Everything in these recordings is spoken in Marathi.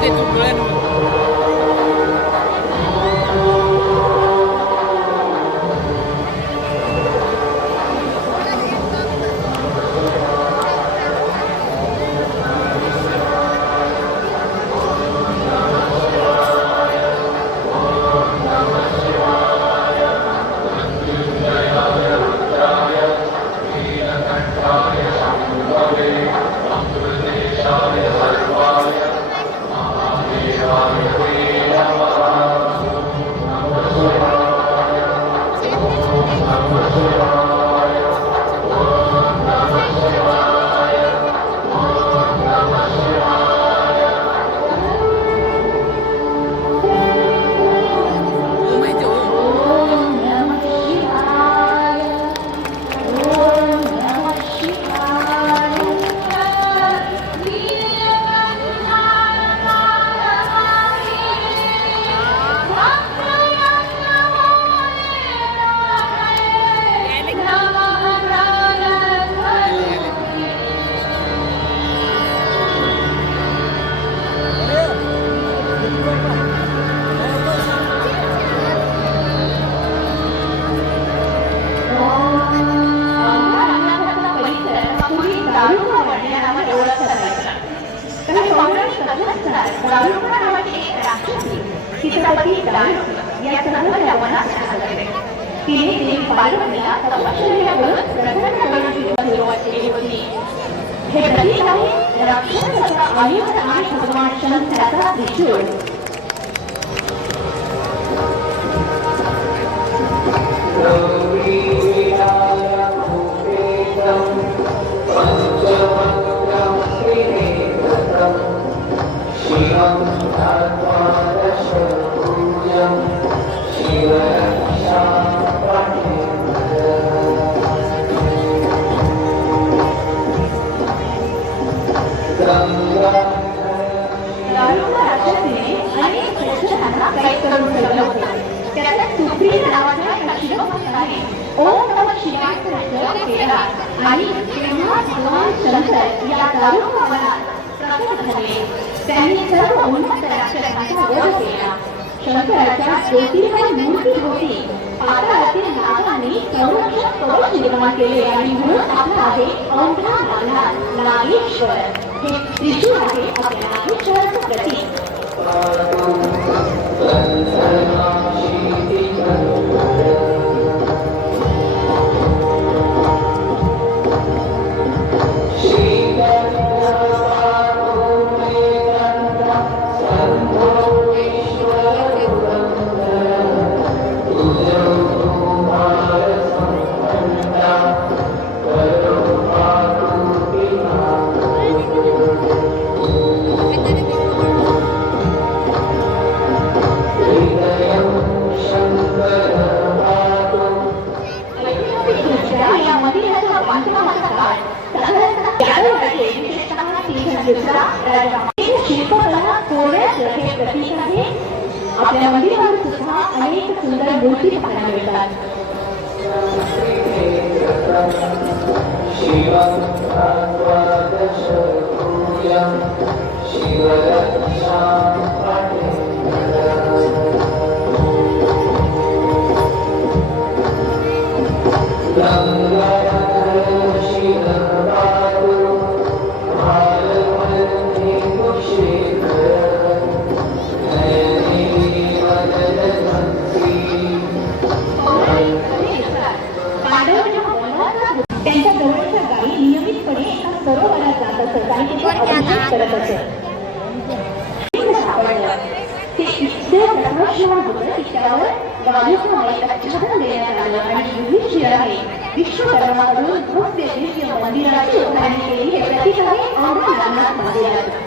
दे तू डोळ्यांवर. चित्रपती या सर्वांच्या वनात आढळले. तिने देवी पार्वतीला तपश्चर्या करून प्रसन्न करण्याची सुरुवात केली होती. हे प्रतीक आहे राक्षसाचा आयुध आणि भगवान शंकराचा त्रिशूळ. ओम नमः शिवाय केला आणि तेव्हा भगवान शंकर या दारुका वनात प्रकट झाले. त्यांनी सर्व उन्मत्त राक्षसांचा वध केला. शंकराच्या ज्योतिर्मय मूर्ती होती. पाताळातील नागांनी संरक्षण कवच निर्माण केले आणि म्हणून आपला आहे औंढा नागनाथ नागेश्वर. हे त्रिशूळ आहे आपल्या नागेश्वराचं प्रतीक. आपल्या मंदिरावर सुद्धा अनेक सुंदर मूर्ती पाहायला मिळतात. त्यांच्या जवळच्या गावी नियमितपणे एका सरोवरात जात असत आणि तिथे अभिषेक करत असत. ते इतके प्रकाशमान होतं की त्यावर गावीच्या छान देण्यात आलं आणि युधिष्ठिराने विश्वकर्माकडून भव्य दिव्य मंदिराची उभारणी केली. हे प्रतीक आहे औंढा नागनाथ मंदिराचं.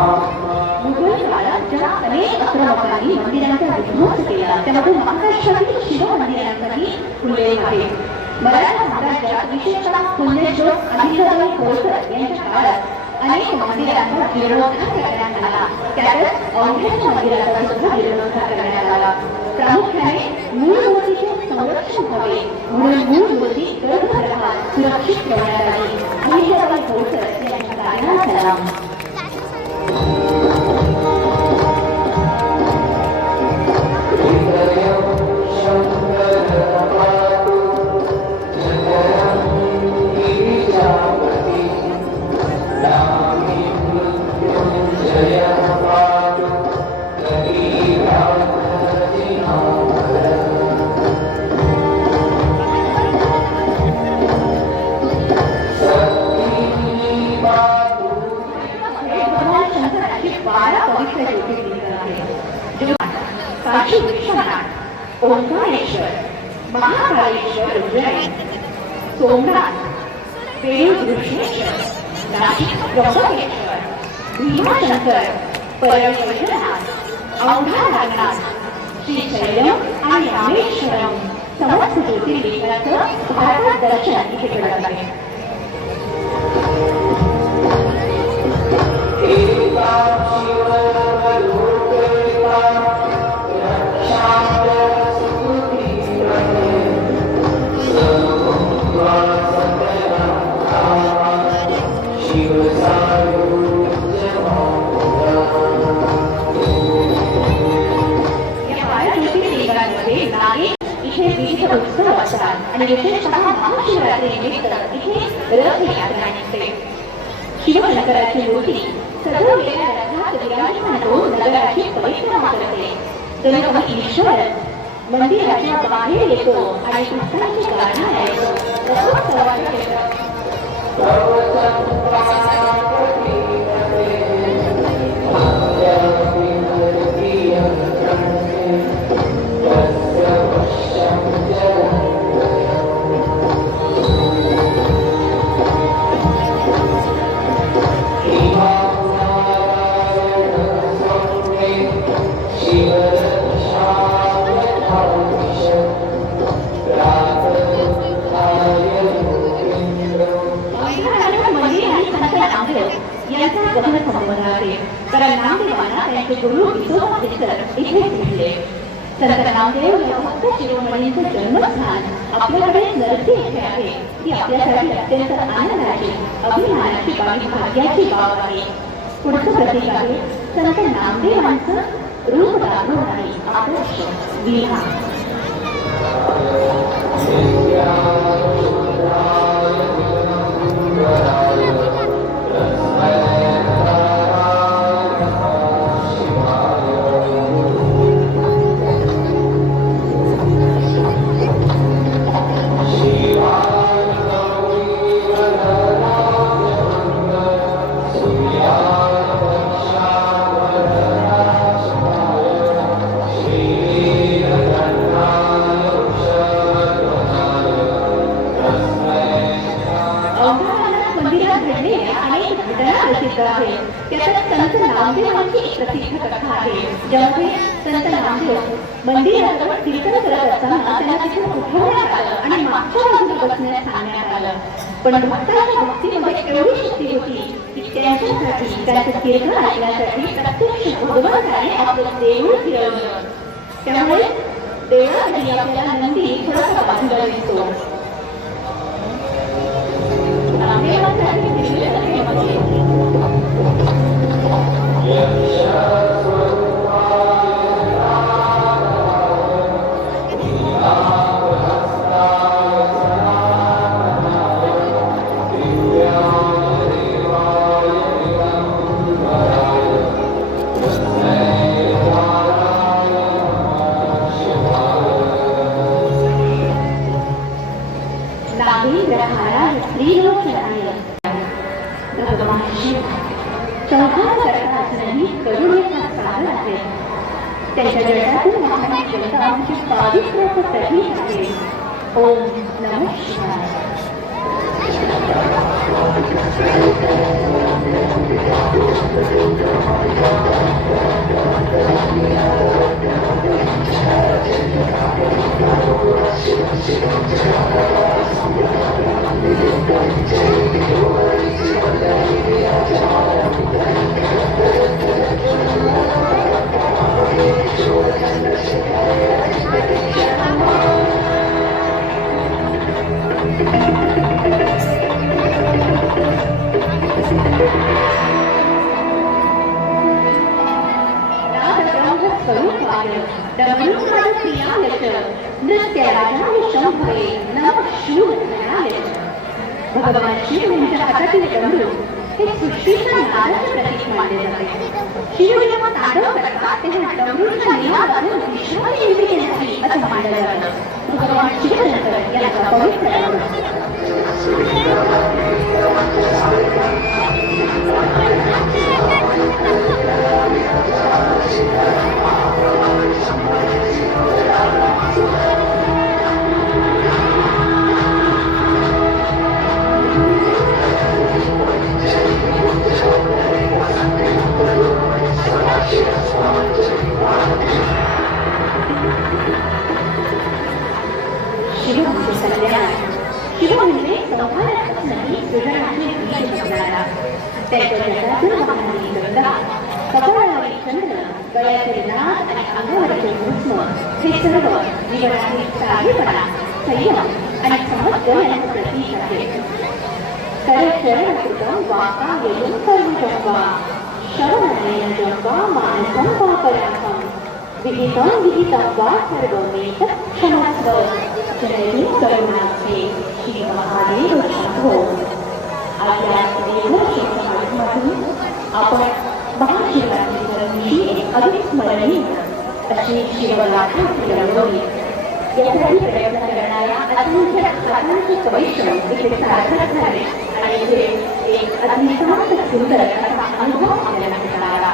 Amen. त्यामध्ये महाराष्ट्रातील शिवमंदिरांसाठी उल्लेख आहे. मराठा साम्राज्यात विशेषतः पुण्यश्लोक अहिल्याबाई होळकर यांच्या काळात अनेक मंदिरांचा जीर्णोद्धार करण्यात आला. त्यातच औंढ्याच्या मंदिराचा सुद्धा जीर्णोद्धार करण्यात आला. प्रामुख्याने मूळ मूर्तीचे संरक्षण व्हावे म्हणून मूळ मूर्ती गर्भगृहात सुरक्षित ठेवण्यात आली. अहिल्याबाई होळकर यांच्या कार्याला सलाम. काशी विश्वनाथ, ओंकारेश्वर, महाकालेश्वर उज्जैन, सोमनाथ, पेरुदृश्येश्वर, नाशिक त्र्यंबकेश्वर, भीमाशंकर, परळ वैद्यनाथ, औंढा नागनाथ, श्रीशैल्यम आणि रामेश्वरम समस्त ज्योतिर्लिंगांचं भारतात दर्शन इथे घडत आहे. उत्सव असतात आणि विशेषतः महाशिवरात्रीनिमित्त इथे रथयात्रा निघते. शिवशंकराची मूर्ती सजवलेल्या रथात विराजमान होऊन नगराची परिक्रमा करते. जणू ईश्वर मंदिराच्या बाहेर येतो आणि पुस्तकाची गाथा ऐकतो. रथोत्सवाच्या यांचा गहन संबंध आहे. कारण नामदेवांना त्यांचे गुरु विठोबा दत्त इथे भेटले. संत नामदेव या भक्त शिरोमणींचे जन्मस्थान आपल्याकडे नरसी येथे आहे. ही आपल्यासाठी अत्यंत आनंदाची, अभिमानाची बाब, भाग्याची बाब आहे. पुढचं प्रतीक आहे संत नामदेवांचं रूप दाखवणारी आदर्श विहा. त्यात संत नामदेवांची एक प्रसिद्ध कथा आहे. ज्यामध्ये संत नामदेव मंदिराजवळ कीर्तन करत असताना त्यांना तिथून उठवण्यात आलं आणि मागच्या बाजूला बसण्यास सांगण्यात आलं. पण भक्तांच्या भक्तीमध्ये एवढी शक्ती होती की त्यांच्यासाठी त्यांचं कीर्तन ऐकण्यासाठी प्रत्यक्ष भगवंताने आपलं देऊळ फिरवलं. त्यामुळे देवळासाठी आपल्याला नंदी थोडासा बाजूला दिसतो. नामदेवांसाठी त्यांच्या जगातून वाहणारी जनता आमची पावित्र्याचं प्रतीक आहे. ओम नमः शिवाय. भगवान शिव यांच्या हातातील डमरू हे सृष्टीच्या नादाचे प्रतीक मानले जाते. शिव जेव्हा तांडव करतात तेव्हा डमरूच्या निनादातून विश्व निर्मिती झाली असं मानलं जातं. भगवान शिवशंकर यांचा पवित्र डमरू शिव म्हणजे कल्याण. शिव म्हणजे संहारात नाही सृजनाचे बीज जगणारा. त्याच्या जगातून वाहणारी गंगा, कपाळावरील चंद्र, गळ्यातील नाग आणि अंगावरचे भस्म हे सर्व जीवनातील साधेपणा, संयम आणि समत्व यांचं प्रतीक आहे. करचरणकृतं वाकायं कर्मजङ्गा श्रवणेन जङ्गा मानसं पापनाशं विहितं विहितं वा सर्वमेतत् क्षमस्व. जय करुणाचे श्री महादेव शंभो. आपल्या देवशेषामधून आपण महाशिवरात्रीची अविस्मरणीय अशी शिवगाथा रंगवली. यासाठी प्रयत्न करणाऱ्या असंख्य साधनांचे वैष्णव इथे सार्थक झाले आणि इथे एक अतिशांत सुंदर असा अनुभव आपल्याला मिळाला.